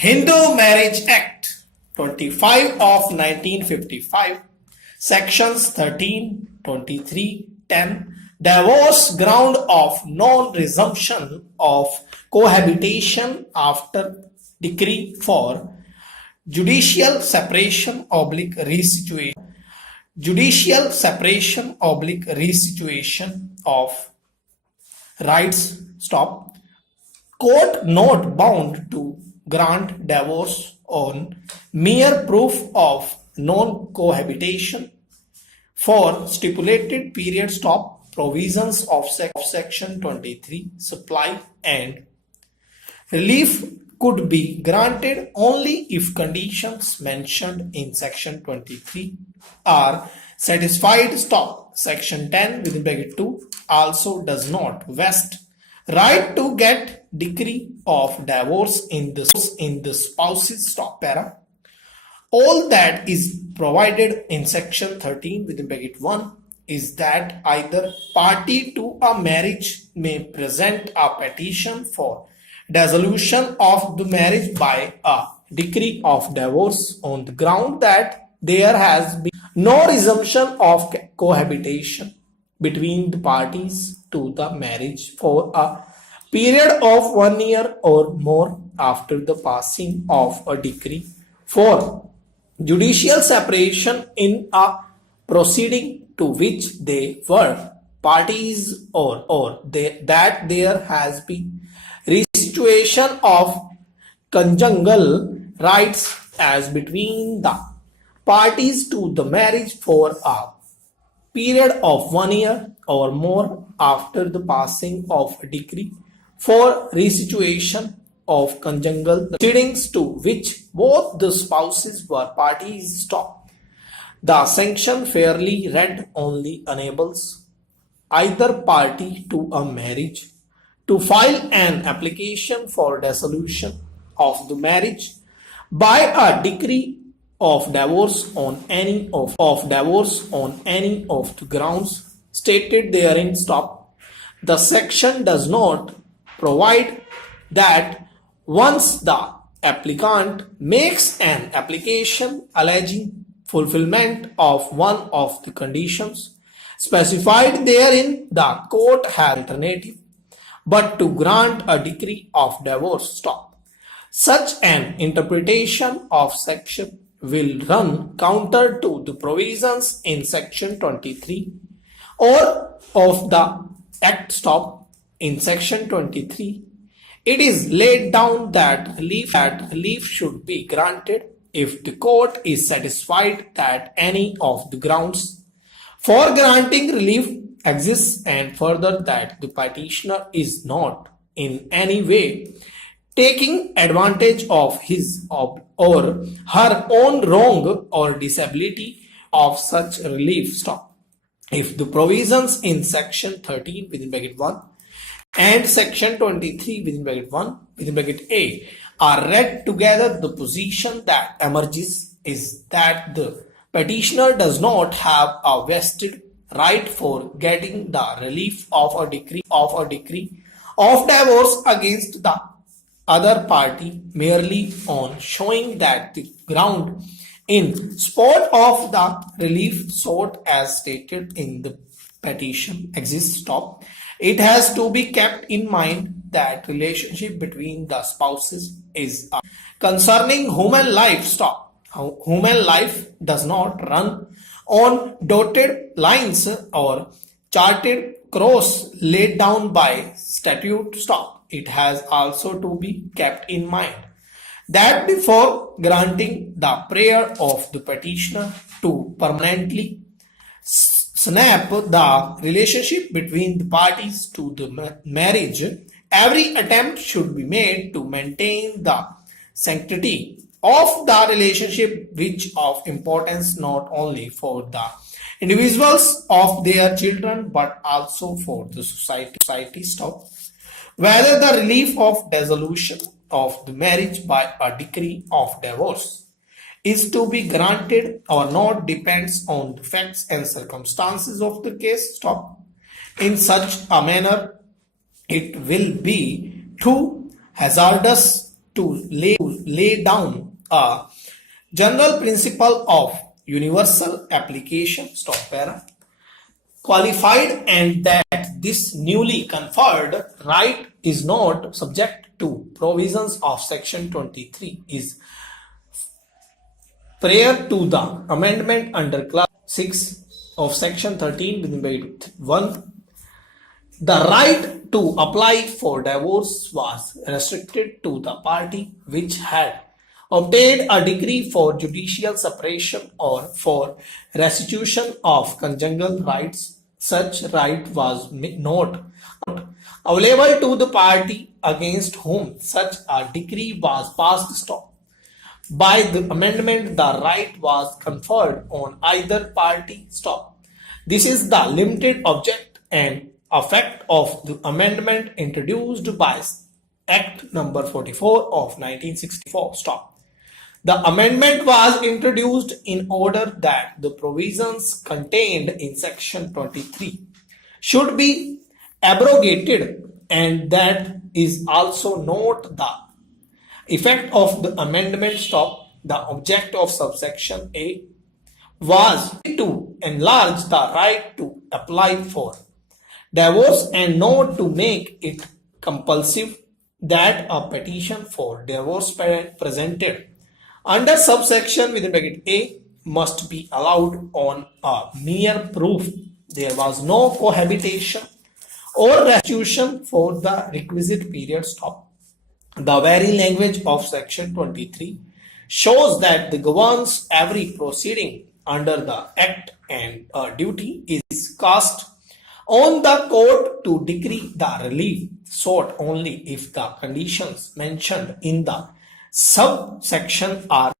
Hindu Marriage Act 25 of 1955, Sections 13, 23, 10, divorce ground of non-resumption of cohabitation after decree for judicial separation oblique restitution, of rights. Stop. Court not bound to grant divorce on mere proof of non-cohabitation for stipulated period. Stop. Provisions of section 23 supply and relief could be granted only if conditions mentioned in section 23 are satisfied. Stop. Section 10 within bracket 2 also does not vest right to get decree of divorce in the spouse's. Stop. Para. All that is provided in section 13 within bracket 1 is that either party to a marriage may present a petition for dissolution of the marriage by a decree of divorce on the ground that there has been no resumption of cohabitation between the parties to the marriage for a period of 1 year or more after the passing of a decree for judicial separation in a proceeding to which they were parties, or that there has been restitution of conjugal rights as between the parties to the marriage for a period of 1 year or more after the passing of a decree for restitution of conjugal proceedings to which both the spouses were parties. Stop. The sanction fairly read only enables either party to a marriage to file an application for dissolution of the marriage by a decree of divorce on any of the grounds stated therein. Stop. The section does not provide that once the applicant makes an application alleging fulfillment of one of the conditions specified therein, the court has alternative but to grant a decree of divorce. Stop. Such an interpretation of section will run counter to the provisions in section 23 or of the act. Stop. In section 23 it is laid down that relief should be granted if the court is satisfied that any of the grounds for granting relief exists, and further that the petitioner is not in any way taking advantage of his or her own wrong or disability of such relief. Stop. If the provisions in section 13 within bracket 1 and section 23 within bracket 1 within bracket A are read together, the position that emerges is that the petitioner does not have a vested right for getting the relief of a decree of divorce against the other party merely on showing that the ground in support of the relief sought as stated in the petition exists. Stop. It has to be kept in mind that relationship between the spouses is concerning human life. Stop. Human life does not run on dotted lines or charted cross laid down by statute. Stop. It has also to be kept in mind that before granting the prayer of the petitioner to permanently snap the relationship between the parties to the marriage, every attempt should be made to maintain the sanctity of the relationship, which of importance not only for the individuals of their children but also for the society. Stop. Whether the relief of dissolution of the marriage by a decree of divorce is to be granted or not depends on the facts and circumstances of the case. Stop. In such a manner, it will be too hazardous to lay down a general principle of universal application, stop para, qualified, and that this newly conferred right is not subject to provisions of section 23 is prior to the amendment under clause 6 of section 13 within bracket 1. The right to apply for divorce was restricted to the party which had obtained a decree for judicial separation or for restitution of conjugal rights. Such right was not available to the party against whom such a decree was passed. Stop. By the amendment, the right was conferred on either party. Stop. This is the limited object and effect of the amendment introduced by Act number 44 of 1964. Stop. The amendment was introduced in order that the provisions contained in section 23 should be abrogated, and that is also not the effect of the amendment. Stop. The object of subsection A was to enlarge the right to apply for divorce and not to make it compulsive that a petition for divorce presented under subsection within bracket A must be allowed on a mere proof there was no cohabitation or restitution for the requisite period. Stop. The very language of section 23 shows that the governs every proceeding under the act, and a duty is cast on the court to decree the relief sought only if the conditions mentioned in the subsection are